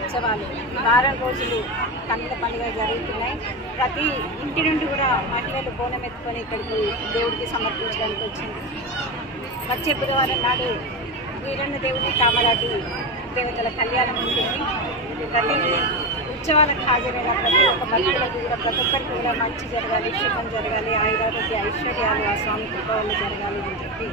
ఉత్సవాలు వారం రోజులు కన్నుల పండుగ జరుగుతున్నాయి. ప్రతి ఇంటి నుండి కూడా మహిళలు బోనం ఎత్తుకొని ఇక్కడికి దేవుడికి సమర్పించడానికి వచ్చింది. వచ్చే బుధవారం నాడు వీరన్న దేవుని కామరాటి దేవతల కళ్యాణం ఉంటుంది. ప్రతి ఉత్సవాలకు హాజరైన ప్రతి ఒక్క మహిళలకు కూడా ప్రతి ఒక్కరికి కూడా మంచి జరగాలి, శుభం జరగాలి, ఆయురారోగ్య ఐశ్వర్యాలు ఆ స్వామి కృప వల్ల జరగాలి అని చెప్పి